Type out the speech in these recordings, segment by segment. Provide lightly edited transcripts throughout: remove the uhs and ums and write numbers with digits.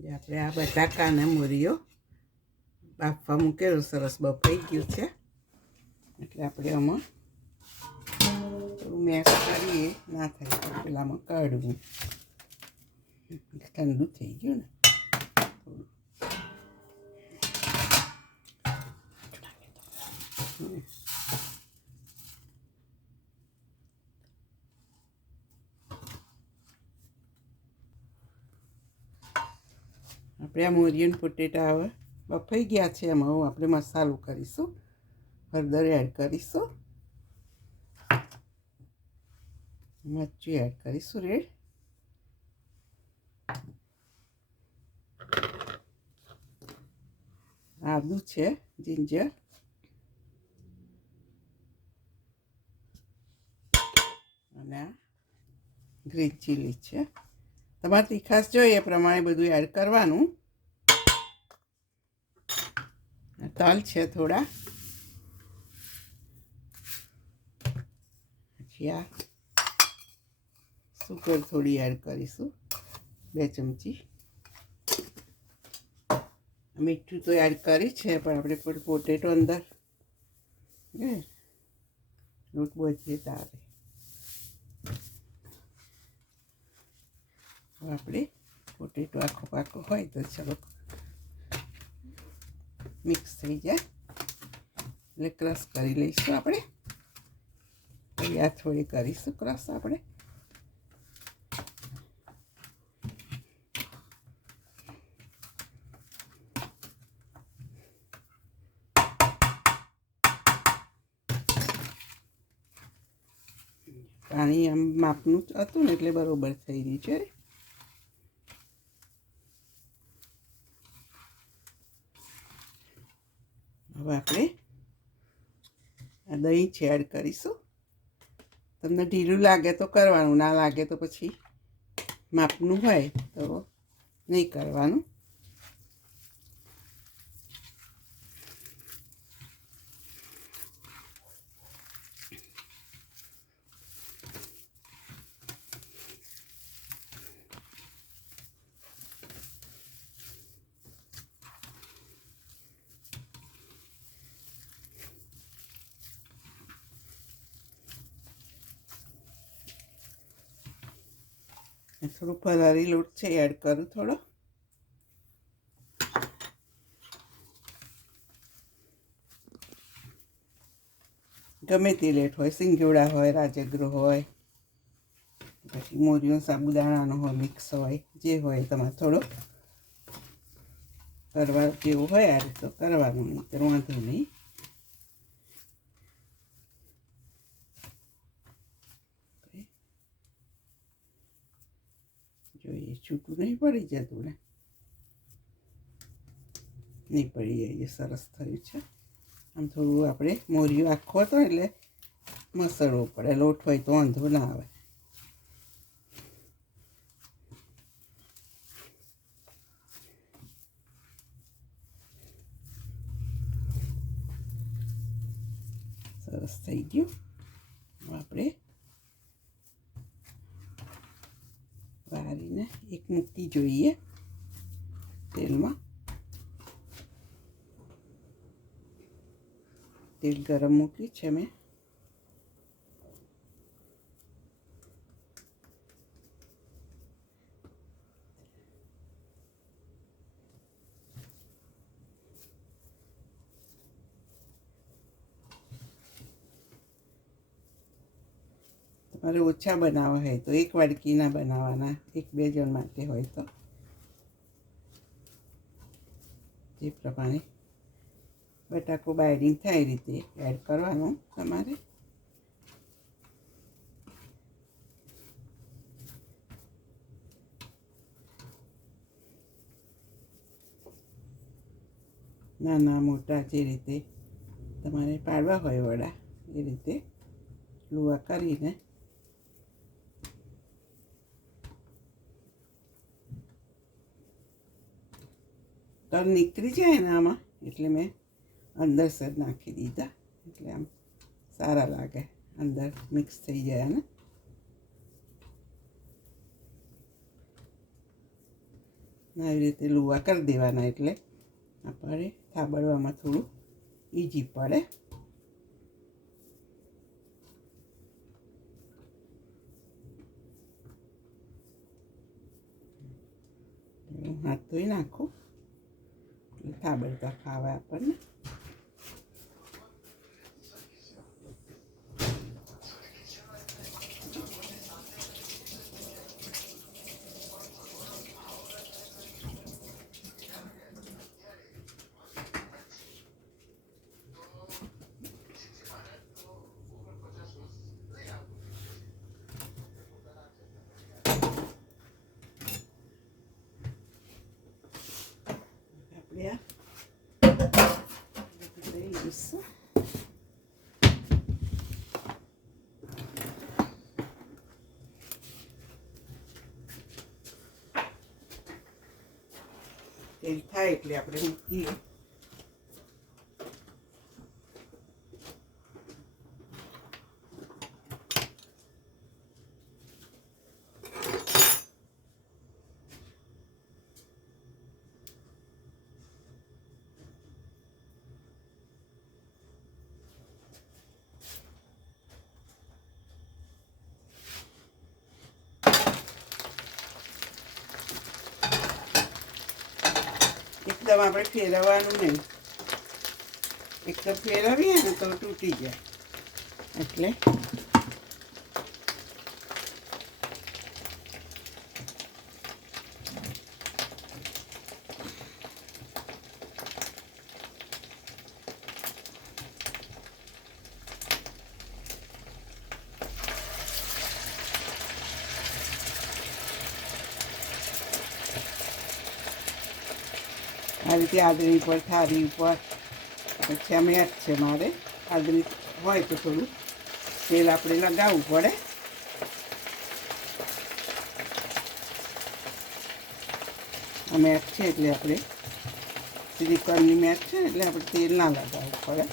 આપણે આ બટાકાને મૂરીઓ બાફવા મૂકેલું સરસ બફાઈ ગયું છે એટલે આપણે આમાં થોડું મેશ કરીએ ના થાય તો પેલામાં કાઢવું ઠંડુ થઈ ગયું ને આપણે આ મોરિયન પોટેટા હવે બફાઈ ગયા છે એમાં આપણે મસાલો કરીશું હળદર એડ કરીશું મરચું એડ કરીશું રેડ આદુ છે જિંજર અને આ ગ્રીન ચીલી છે તમારે તીખાશ જોઈએ એ પ્રમાણે બધું એડ કરવાનું તલ છે થોડા પછી આ સુગર થોડી એડ કરીશું 2 ચમચી મીઠું તો એડ કરી છે પણ આપણે પોટેટો અંદર લોટ બોજીએ તારે આપણે પોટેટો આખો પાકો હોય તો ચલો મિક્સ થઈ જાય એટલે ક્રશ કરી લઈશું આપણે આ થોડી કરીશું ક્રશ આપણે પાણી આમ માપનું હતું ને એટલે બરોબર થઈ રહ્યું છે હવે આપણે આ દહીં છે એડ કરીશું તમને ઢીલું લાગે તો કરવાનું ના લાગે તો પછી માપનું હોય તો નહીં કરવાનું થોડું ફરારી લોટ છે એડ કરું થોડો ગમે તે લેટ હોય સિંગોડા હોય રાજગરો હોય પછી મોરિયો સાબુદાણાનો હોય મિક્સ હોય જે હોય તમારે થોડો કરવા જેવું હોય આ રીતે કરવાનું નહીં તો વાંધો નહીં જોઈએ છૂટું નહીં પડી જતું ને નહીં પડી જાય સરસ થયું છે આમ થોડું આપણે મોરિયો આખો હતો એટલે મસળવો પડે લોટ હોય તો વાંધો ના આવે સરસ થઈ ગયું આપણે વારીને એક મૂકી જોઈએ તેલમાં તેલ ગરમ મૂક્યું છે મેં તમારે ઓછા બનાવવા હોય તો 1 વાડકીના બનાવવાના 1-2 જણ માટે હોય તો જે પ્રમાણે બટાકો બાઇડિંગ થાય રીતે એડ કરવાનું તમારે નાના મોટા જે રીતે તમારે પાડવા હોય વડા એ રીતે લુવા કરીને તલ નીકળી જાય ને આમાં એટલે મેં અંદર સર નાખી દીધા એટલે આમ સારા લાગે અંદર મિક્સ થઈ જાય ને આવી રીતે લુવા કરી દેવાના, એટલે આપણે થાબડવામાં થોડું ઈજી પડે. હાથ ધોઈ નાખું એટલે થાબડતા ખાવા આપણને. Isso. Ele થાય એટલે આપણે મૂકીએ. એકદમ આપણે ફેરવવાનું નહીં, એકદમ ફેરવીએ ને તો તૂટી જાય. એટલે આ રીતે આદરી ઉપર, થાળી ઉપર, પછી આ મેટ છે મારે. આદરી હોય તો થોડું તેલ આપણે લગાવવું પડે. આ મેટ છે એટલે આપણે સિલિકોનની મેટ છે એટલે આપણે તેલ ના લગાવવું પડે.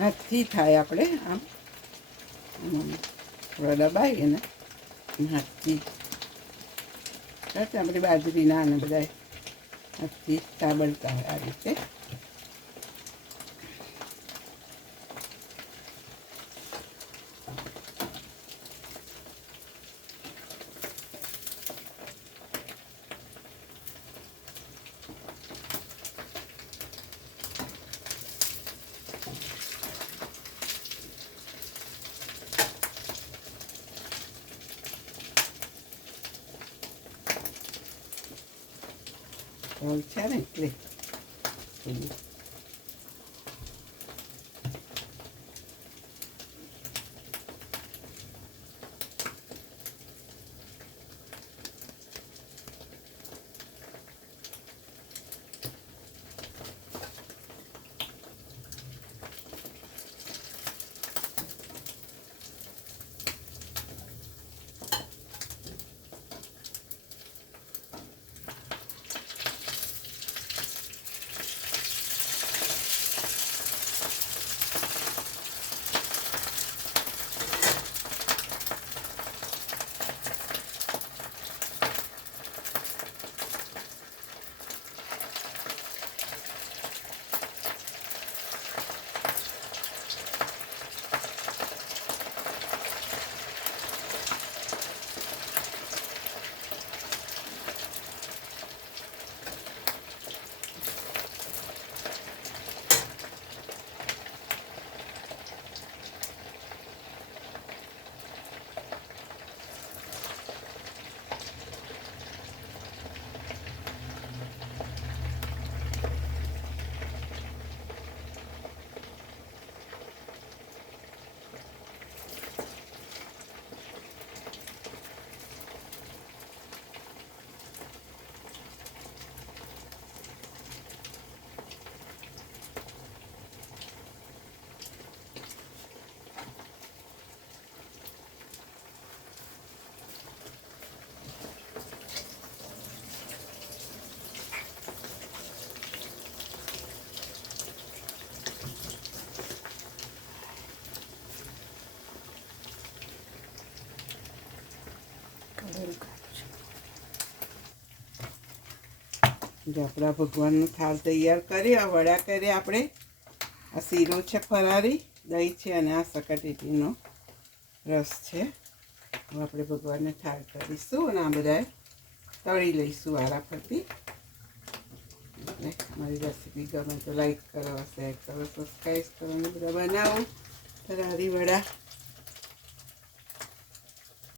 હાથથી થાય, આપણે આમ થોડા દબાવીએ ને હાથથી આપણે બાજરીના અને બધા હાથથી તાબડતા હોય આ રીતે. હોય છે ને એટલે જો આપણા ભગવાનનો થાળ તૈયાર કરી આ વડા કરી આપણે આ શીરો છે ફરારી દહીં છે અને આ સકટેટીનો રસ છે હવે આપણે ભગવાનને થાળ કરીશું અને આ બધા તળી લઈશું વારાફરતી એટલે મારી રેસીપી ગમે તો લાઈક કરો શેર કરો સબસ્ક્રાઈબ કરો અને બધા બનાવો ફરારી વડા